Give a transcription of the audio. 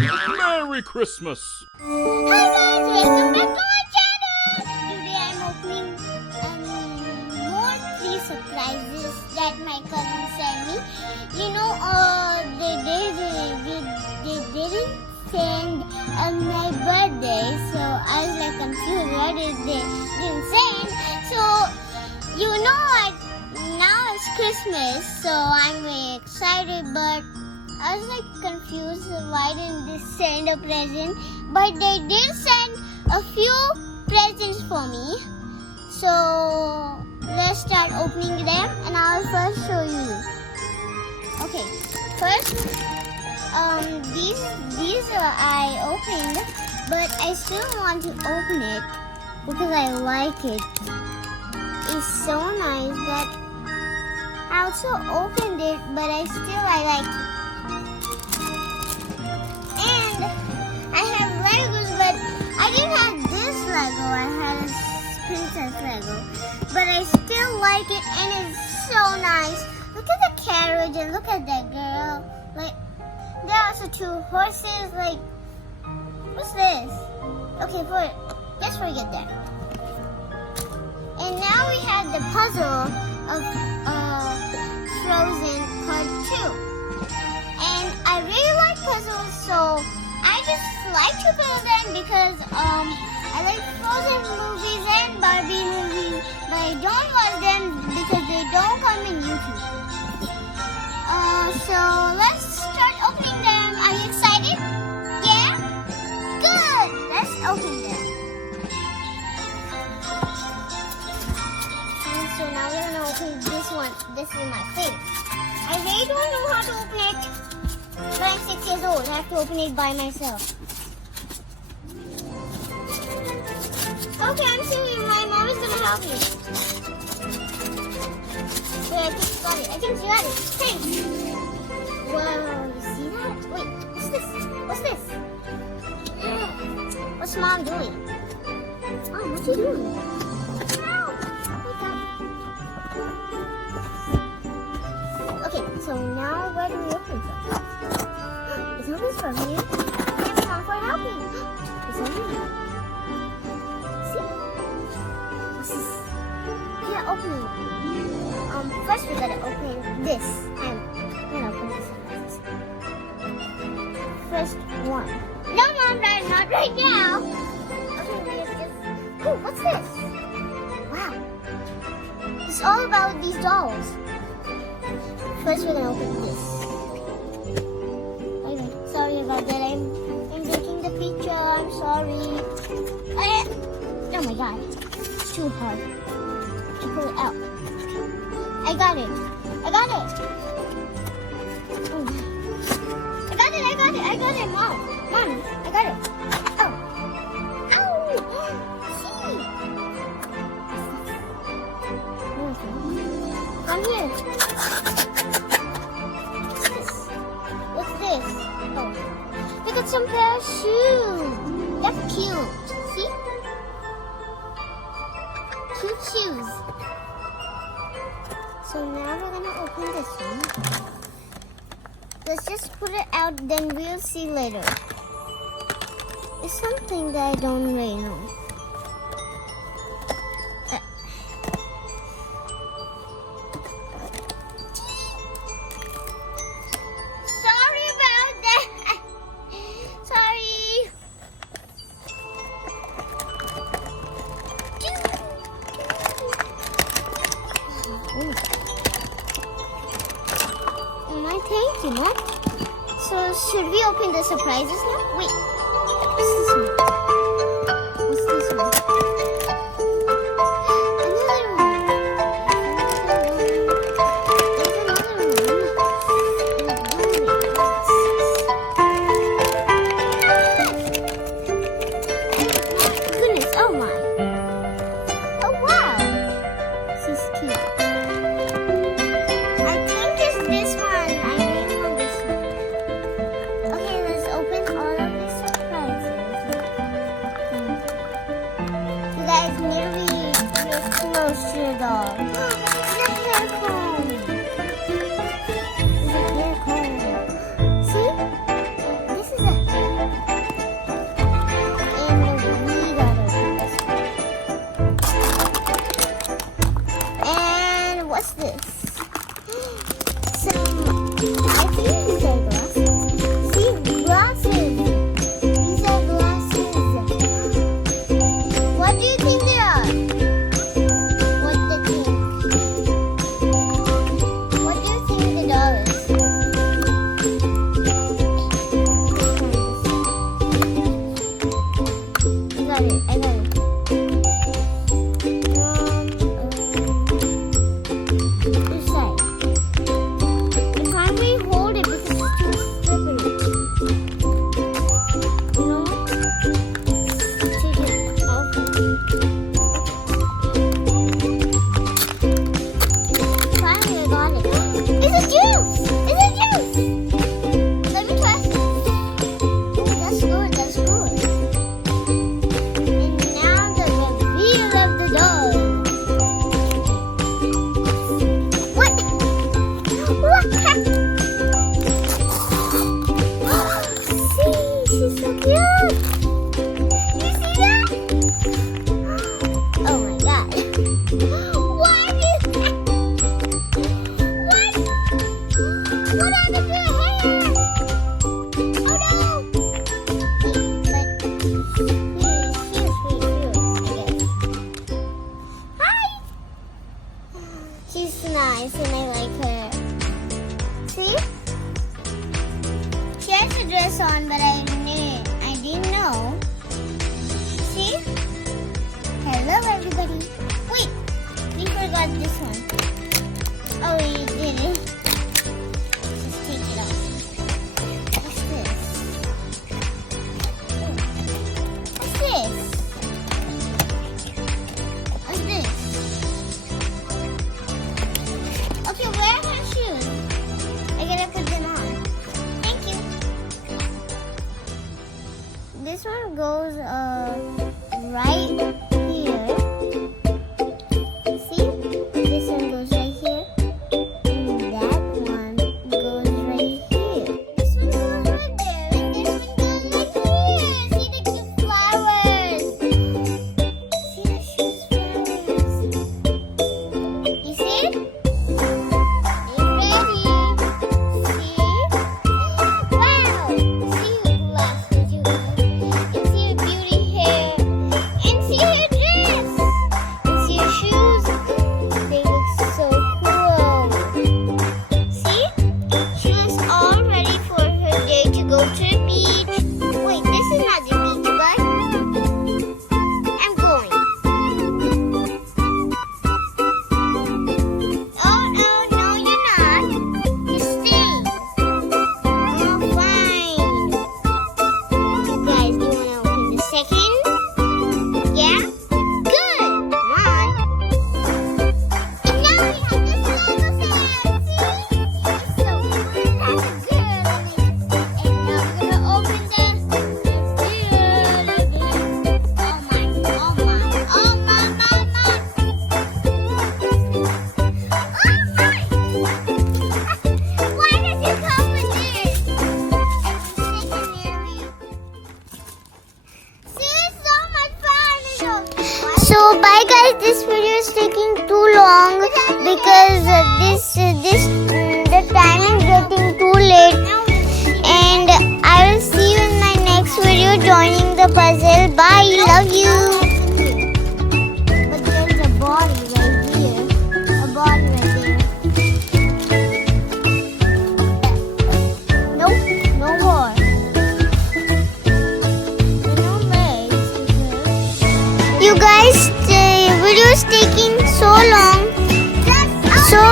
Merry Christmas! Hi guys, welcome back to my channel. Today I'm opening more 3 surprises that my cousin sent me. You know, they didn't send on my birthday, so I was like confused. What is they didn't send? So you know what? Now it's Christmas, so I'm very excited, but I was like confused. Why didn't they send a present? But they did send a few presents for me. So let's start opening them, and I'll first show you. Okay, first, these I opened, but I still want to open it because I like it. It's so nice that I also opened it, but I like it. And I have Legos, but I didn't have this Lego. I had a princess Lego, but I still like it, and it's so nice. Look at the carriage and look at that girl. Like, there are also 2 horses. Like, what's this? Okay, let's forget that. And now we have the puzzle of Frozen Part 2. And I really like puzzles, so I just like to build them because I like Frozen movies and Barbie movies, but I don't watch them because they don't come in YouTube. So let's start opening them. Are you excited? Yeah? Good! Let's open them. And so now we're gonna open this one. This is my favorite. I really don't know how to open it. But I'm 6 years old. I have to open it by myself. Okay, I'm serious. My mom is gonna help me. Wait, I think she got it. I think she got it. Thanks. Wow, you see that? Wait, what's this? What's this? What's mom doing? Mom, what's she doing? Ow! Okay, so now where do we open from? It's always from here. It's time for helping. It's over here. See? What's this? Yeah, open it. First we gotta open this. I'm gonna open this first one. No, Mom, not right now. Okay, we have just. Oh, what's this? Wow. It's all about these dolls. First, we're gonna open this. Okay, sorry about that. I'm taking the picture. I'm sorry. Oh my God, it's too hard to pull it out. I got it. I got it. Oh. I got it, Mom. Mom, I got it. Oh. Ow. See. Come here. What's this? Oh. Look at some pair of shoes. That's cute. See? Cute shoes. So now we're gonna open this one. Let's just put it out, then we'll see later. It's something that I don't really know. Sorry about that. Sorry. Am I taking it? So should we open the surprises now? Wait. What's this one? What's this one? Another one. There's another one. Goodness, oh my. Oh wow. This is cute. I think it's this one. I really want this one. Okay, let's open all of these surprises. this on, but I didn't know. See? Hello, everybody. Wait, we forgot this one. Oh, we did it. Just take it off. What's this? What's this? What's this? Okay, where are my shoes? I gotta put them on. Thank you. This one goes right here. See? This one goes right here. And that one goes right here. This one goes right there. And this one goes right here. See the cute flowers. See the shoes flowers. You see? You ready? See? Wow! See her glasses, you guys. And see her beauty hair. And see her dress. And see her shoes. They look so cool. See? She was all ready for her day to go to the beach. Wait, this is not the beach, you guys. I'm going. Oh, no, you're not. You're staying. Oh, fine. You guys, do you want to open the second? Yeah? Good. Come on. And now we have this little fan. See? It's so cool. It has a girl on it. And now we're gonna open the beer again. Oh my. Oh my. Why does it come with this? So bye guys, this video is taking too long because the time is getting too late, and I will see you in my next video joining the puzzle. Bye, love you. But there's a body right here, a body right there. Nope, no more. No legs. You guys, the video is taking so long. So